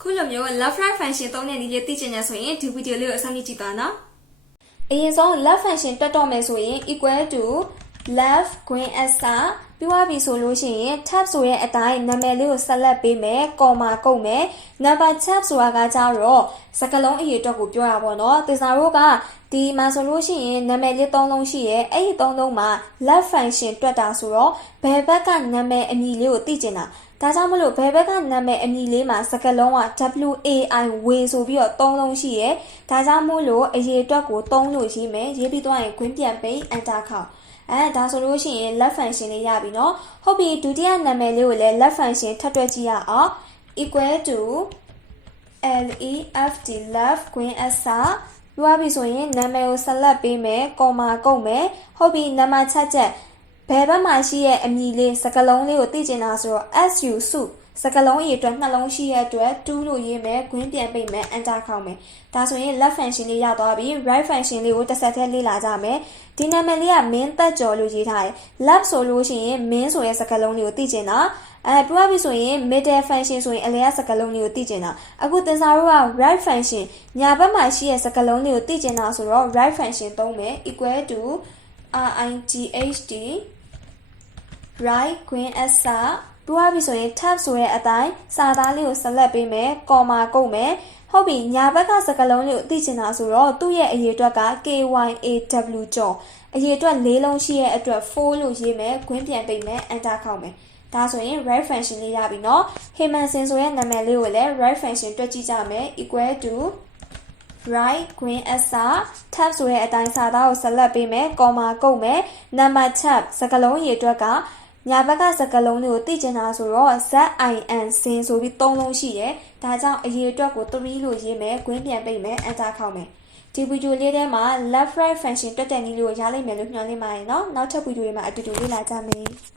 ခုလိုမျိုး left right function သုံးတဲ့နည်းလေးသိချင်တယ်ဆိုရင်ဒီဗီဒီယိုလေးကိုအဆုံးကြည့်သွားနော်အရင်ဆုံး left function တွက်တော့မယ်ဆိုရင် equal to left green s ကပြီးသွားပြီဆိုလို့ရှိရင် tab ဆိုတဲ့အတိုင်းနာမည်လေးကိုဆက်လက်ပေးမယ် comma ကုတ်မယ် number tab ဆိုတာကကြတော့စကားလုံးအရေးအတွက်ကိုပြောရပါတော့သစ္စာတို့ကဒီမှာဆိုလို့ရှိရင်နာမည်လေး၃လုံးရှိရဲအဲ့ဒီ၃လုံးမှာ left function တွက်တာဆိုတော့ဘယ်ဘက်ကနာမည်အမည်လေးကိုသိချင်တာဒါကြောင့်မလို့ဘယ်ဘက်ကနာမည်အမည်လေးမှာစကားလုံးက WAI ဝေဆိုပြီးတော့၃လုံးရှိရဲဒါကြောင့်မို့လို့အရေးအတွက်ကို၃လို့ရေးမယ်ရေးပြီးသွားရင်ခွင်းပြန်ပိတ် enter ခေါက်ဒါဆိုလို့ရှိရင် left function လေးရပြီเนาะဟုတ်ပြီဒုတိယနာမည်လေးကိုလည်း left function ထပ်တွက်ကြည့်ရအောင် equal to left left green s ပြောပြီဆိုရင်နာမည်ကိုဆက်လက်ပေးမယ် comma ကုတ်မယ်ဟုတ်ပြီနံပါတ်6ချက်ဘယ်ဘက်မှာရှိရဲ့အမည်လေးစကားလုံးလေးကိုသိချင်တာဆိုတော့ su စုစကားလုံးအရေးအတွက်နှလုံးရှိရဲ့အတွက်2လို့ရေးမယ်ခွင်းပြန်ပိတ်မယ် enter ခေါက်မယ်ဒါဆိုရင် left function လေးရသွားပြီ right function လေးကိုတစ်ဆက်တည်းလေ့လာကြမယ်ဒီနာမည်လေးကမင်းသက်ကျော်လို့ရေးထားတယ် left ဆိုလို့ရှိရင်မင်းဆိုရဲ့စကားလုံးလေးကိုသိချင်တာပြောပြီဆိုရင် middle function ဆိုရင်အလယ်ကစကားလုံးလေးကိုသိချင်တာအခုသင်္စာတို့က right function ညာဘက်မှာရှိရဲ့စကားလုံးလေးကိုသိချင်တာဆိုတော့ right function သုံးမယ် equal to right right green s ပြောပြီဆိုရင် tab ဆိုရဲ့အတိုင်းစာသားလေးကိုဆက်လက်ပေးမယ် comma ကုတ်မယ်ဟုတ်ပြီညာဘက်ကစကားလုံးလေးကိုသိချင်တာဆိုတော့သူ့ရဲ့အရေးအတွက်က KYAW ကျော်အရေးအတွက်၄လုံးရှိရဲ့အတွက်4လို့ရေးမယ်ခွင်းပြန်ပိတ်မယ် enter ခေါက်မယ်ဒါဆိုရင် right function လေးရပြီเนาะ Heymanson ဆိုရဲ့နာမည်လေးကိုလည်း right function တွက်ကြည့်ကြမယ် equal to right green s tab ဆိုရဲ့အတိုင်းစာသားကိုဆက်လက်ပေးမယ် comma ကုတ်မယ် number tab စကားလုံးအရေးအတွက်ကညာဘက်ကစကားလုံးလေးကိုသိချင်တာဆိုတော့ ZIN စင်ဆိုပြီး၃လုံးရှိတယ်ဒါကြောင့်အရေးအတွက်ကို3လို့ရေးမယ်ခွင်းပြန်ပိတ်မယ် enter ခေါက်မယ်ဒီဗီဒီယိုလေးထဲမှာ left right function တွက်တဲ့နည်းလေးကိုရလိမ့်မယ်လို့ညွှန်လင့်ပါတယ်เนาะနောက်ထပ်ဗီဒီယိုတွေမှာအတူတူလေ့လာကြမယ်